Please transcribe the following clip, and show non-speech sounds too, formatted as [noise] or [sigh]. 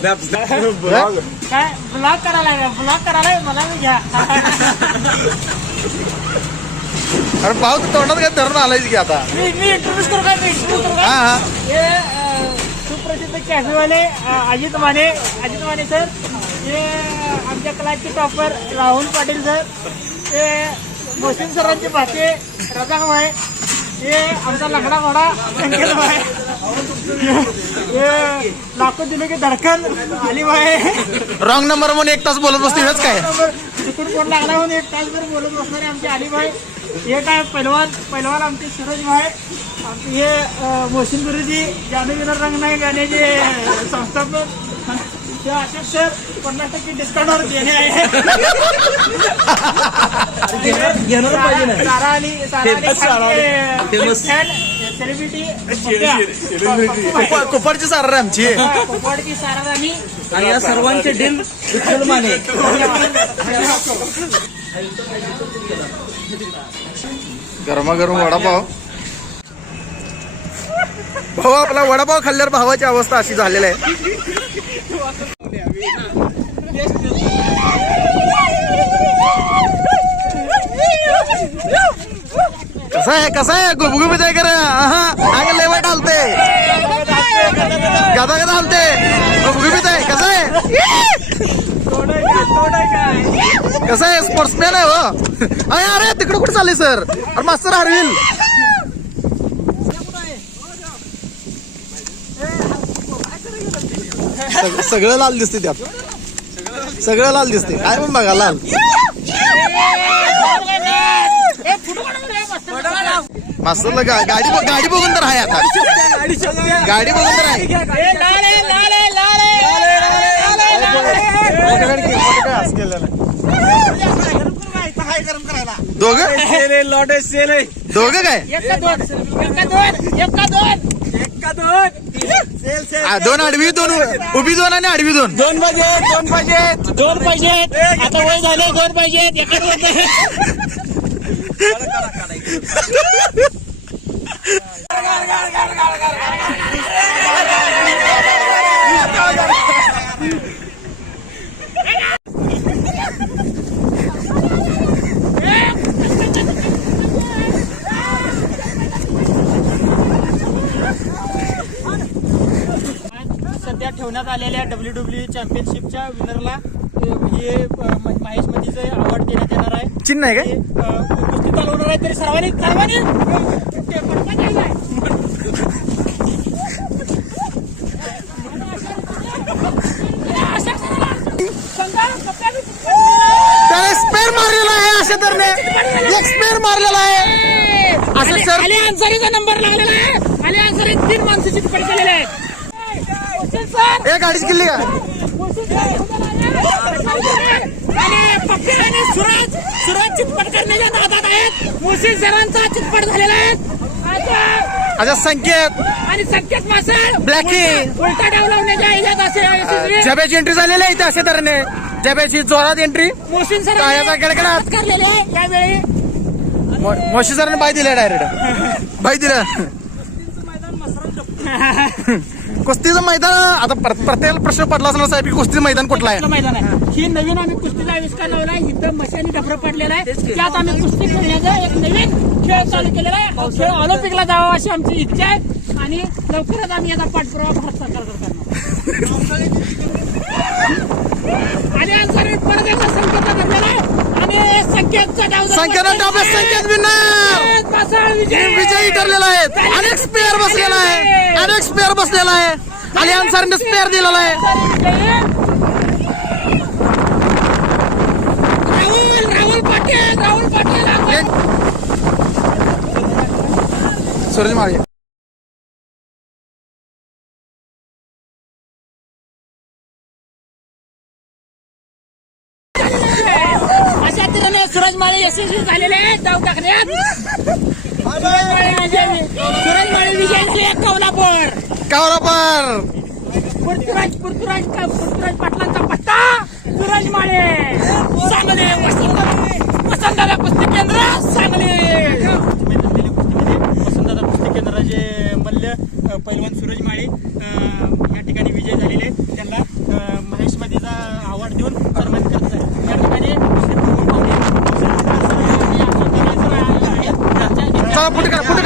Snap snap [laughs] काय? Block करायला block करायला मला मी घ्या. [laughs] अरे भाऊ तू तोंडात काय धरून आलायच की आता? मी मी इंट्रोड्यूस करू का मी इंट्रोड्यूस करू हा हा. हे अ, सुप्रसिद्ध कॅफेवाले अ, अजित माने अजित माने सर हे आमच्या क्लासचे टॉपर राहुल पाटील सर हे मोहसिन सरांचे भाचे रजाक भाई. हे आमचा लंगडा घोडा संकेत भाई. लाखो दिले की धडकन. अली भाई रॉंग नंबर म्हणून एक तास बोलत बसते हेच काय? चुकून कोण लागला म्हणून एक तासभर बोलत बसणारे आमचे अलीभाई हे काय पहिलवान पहिलवान आमचे सूरज भाई. आमचे हे मोहसिन गुरुजी जादू विनर रंग नाही गाण्याचे संस्थापक. ते अशोक सर पन्नास टक्के डिस्काउंटवर देणे आहे. घेणार पाहिजे सारा अली सारा अली. सेलिब्रिटी कुपाडची सार आमची. कोपवाडची सारा राणी आणि या सर्वांचे डील विठ्ठल माने गरमागरम वडापाव. भाऊ आपला वडापाव खाल्ल्यावर भावाची अवस्था अशी झालेली आहे. अरे आहे कसं आहे गुबगुबीत आहे खरं हा अगं लेवट हालते गदा गदा हालते गुबगुबीत आहे कसं आहे कसं आहे स्पोर्ट्समॅन आहे हो अरे अरे तिकडे कुठे चालले सर अरे मास्तर हरविल सगळं लाल दिसते त्यात सगळं लाल दिसते काय पण बघा लाल मास्तरला गा- गाडी ब- गाडी बघून तर आहे आता. गाडी बघून तर आहे दोघं? लॉटे सेल दोघं काय? दोन? एका दोन? एका दोन? एका दोन? आ, दोन आडवी दोन उ- उभी दोन आणि आडवी दोन. दोन पाहिजे दोन पाहिजेत दोन पाहिजेत आता वय झाले दोन पाहिजेत एका दोन? सध्या ठेवण्यात आलेल्या डब्ल्यू डब्ल्यू चॅम्पियनशिपच्या विनरला हे महेश मतीचं अवॉर्ड देण्यात येणार आहे. चिन्ह आहे काय कुस्ती चालवणार आहे तरी सर्वांनी सर्वांनी. त्याने स्पेअर मारलेला आहे अशा तरने एक स्पेअर मारलेला आहे असं अली- सर अली अन्सारीचा नंबर लागलेला आहे अली अन्सारी तीन आहेत एक अडीच किल्ली का आणि पप्पी आणि सुरज चितपट करण्याच्या नादात आहेत. मुसीन सरांचा चितपट झालेला आहे. अच्छा संकेत. आणि संकेत मासळ ब्लॅकी. उलटा- डाव लावण्याच्या ह्याच्यात असे. जब्याची एंट्री झालेली आहे इथे अशा तऱ्हेने. जब्याची जोरात एंट्री मोहसिन सर टाळ्याचा कडकडाट. करलेले आहे. यावेळी मोशी सरांनी बाय दिले डायरेक्ट बाय दिलं. [laughs] [laughs] कुस्तीचं मैदान आता प्र- प्रत्येक प्रश्न पडला असला साहेब की कुस्तीचं मैदान कुठलं आहे? मैदान आहे. ही नवीन आम्ही कुस्तीचा आविष्कार लावला आहे इथं मशानी डफरं पडलेला आहे. त्यात आम्ही कुस्ती खेळण्याचा एक नवीन खेळ चालू केलेला आहे. हा खेळ ऑलिम्पिकला जावा अशी आमची इच्छा आहे. आणि लवकरच आम्ही याचा पाठपुरावा भारत सरकारकडे करणार आणि अन्सारी परत एकदा संकेतचा धरलेला आहे संकेत डाव्या संकेत विनर विजय. ठरलेला आहे. अनेक स्पेअर बसलेला आहे. अनेक स्पेअर बसलेला आहे. आणि अन्सारीने स्पेअर दिलेला आहे. राहुल पाटील राहुल पाटील. सूरज माळे तऱ्हेने सूरज माळे यशस्वी झालेले आहेत डाव टाकण्यात सूरज माळे विजय सूरज माळे विजय एक कौलापूर कावरापर पृथ्वीराज पृथ्वीराज पृथ्वीराज पाटलांचा पट्टा सूरज माळे सांगली वसंत वसंतदादा कुस्ती केंद्र सांगली. वसंतदादा कुस्ती केंद्राचे मल्ल अ, पैलवान सूरज माळे अ, या ठिकाणी विजय झालेले आहेत. त्यांना फुट करा फुट करा